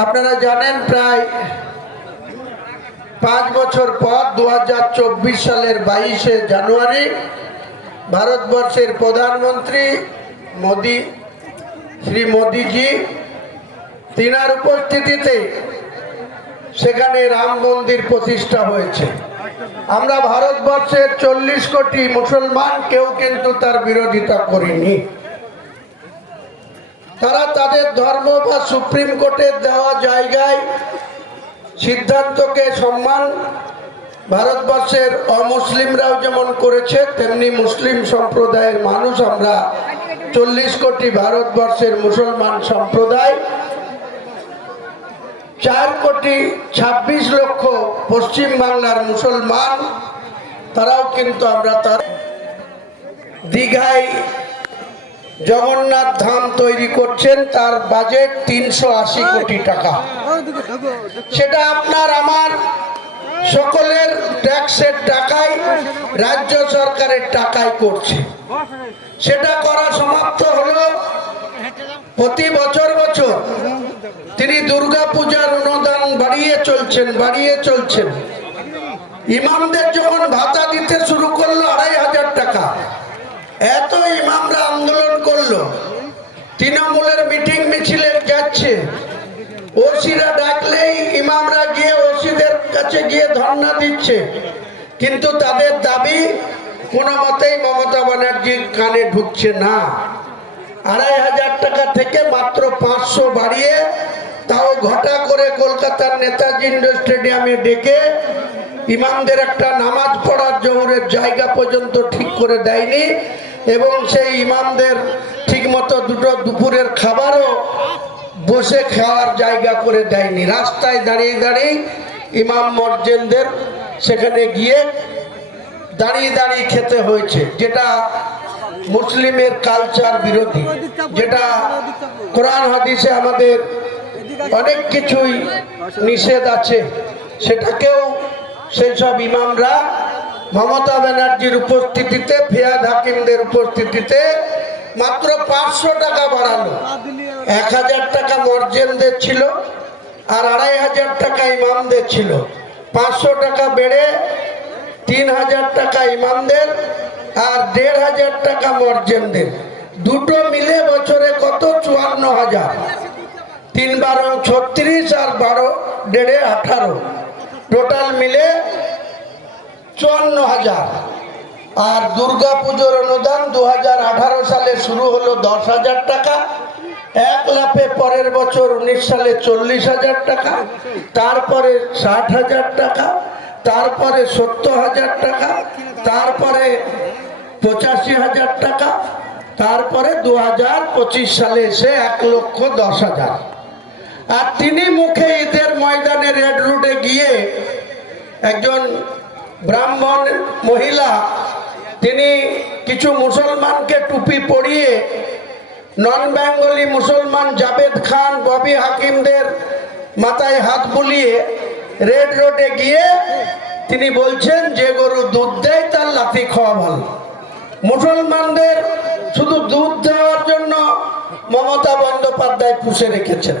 আপনারা জানেন প্রায় 5 বছর পর 2024 সালের 22শে জানুয়ারি ভারতবর্ষের প্রধানমন্ত্রী শ্রী মোদীজি তিনার উপস্থিতিতে সেখানে রাম মন্দির প্রতিষ্ঠা হয়েছে। আমরা ভারতবর্ষের 40 কোটি মুসলমান কেউ কিন্তু তার বিরোধিতা করিনি। তারা তাদের ধর্ম বা সুপ্রিম কোর্টের দেওয়া জায়গায় সিদ্ধান্তকে সম্মান ভারতবর্ষের অমুসলিমরাও যেমন করেছে, তেমনি মুসলিম সম্প্রদায়ের মানুষ আমরা 40 কোটি ভারতবর্ষের মুসলমান সম্প্রদায়, 4 কোটি 26 লক্ষ পশ্চিম বাংলার মুসলমান, তারাও কিন্তু আমরা তার দীঘায় জগন্নাথ ধাম তৈরি করছেন। তার বাজেট 380 কোটি টাকা। সেটা আপনার আমার সকলের ট্যাক্সের টাকায়, রাজ্য সরকারের টাকায় করছে। সেটা করা সমাপ্ত হলো। প্রতি বছর তিনি দুর্গা পূজার অনুদান বাড়িয়ে চলছেন। ইমামদের যখন ভাতা দিতে শুরু করলো 2500 টাকা, এত ইমামরা আন্দোলন করলো, তৃণমূলের মিটিং মিছিলে যাচ্ছে, ওসিরা ডাকলেই ইমামরা গিয়ে ওসিদের কাছে গিয়ে ধর্ণা দিচ্ছে, কিন্তু তাদের দাবি কোনো মতেই মমতা ব্যানার্জির কানে ঢুকছে না। 2500 টাকা থেকে মাত্র 500 বাড়িয়ে, তাও ঘটা করে কলকাতার নেতাজি ইন্ডোর স্টেডিয়ামে ডেকে ইমামদের একটা নামাজ পড়ার জোহরের জায়গা পর্যন্ত ঠিক করে দেয়নি, এবং সেই ইমামদের ঠিকমতো দুপুরের খাবারও বসে খাওয়ার জায়গা করে দেয়নি। রাস্তায় দাঁড়িয়ে ইমাম মসজিদদের সেখানে গিয়ে দাঁড়িয়ে খেতে হয়েছে, যেটা মুসলিমের কালচার বিরোধী, যেটা কোরআন হাদিসে আমাদের অনেক কিছুই নিষেধ আছে। সেটাকেও সেই সব ইমামরা মমতা ব্যানার্জির উপস্থিতিতে, ফিয়াদ হাকিমদের উপস্থিতিতে মাত্র 500 টাকা বাড়ালো। 1000 টাকা মসজিদদের ছিল আর 2500 টাকা ইমামদের ছিল। 500 টাকা বেড়ে 3000 টাকা ইমামদের আর 1500 টাকা মসজিদদের, দুটো মিলে বছরে কত? 54,000। 3 বারং 36 আর 12 ডেড়ে 18, টোটাল মিলে 54,000। আর দুর্গা পুজোর অনুদান 2018 সালে শুরু হলো 10,000 টাকা, 1 লাফে পরের বছর 19 সালে 40,000 টাকা, তারপরে 60,000 টাকা, তারপরে 70,000 টাকা, তারপরে 85,000 টাকা, তারপরে 2025 সালে এসে 1,10,000। আর তিনি মুখে ঈদের ময়দানে রেড রোডে গিয়ে একজন ব্রাহ্মণ মহিলা, তিনি কিছু মুসলমানকে টুপি পরিয়ে নন বেঙ্গলি মুসলমান জাভেদ খান, ববি হাকিমদের মাথায় হাত বুলিয়ে রেড রোডে গিয়ে তিনি বলছেন, যে গরু দুধ দেয় তার লাথি খাওয়া ভালো। মুসলমানদের শুধু দুধ দেওয়ার জন্য মমতা বন্দ্যোপাধ্যায় পুষে রেখেছেন।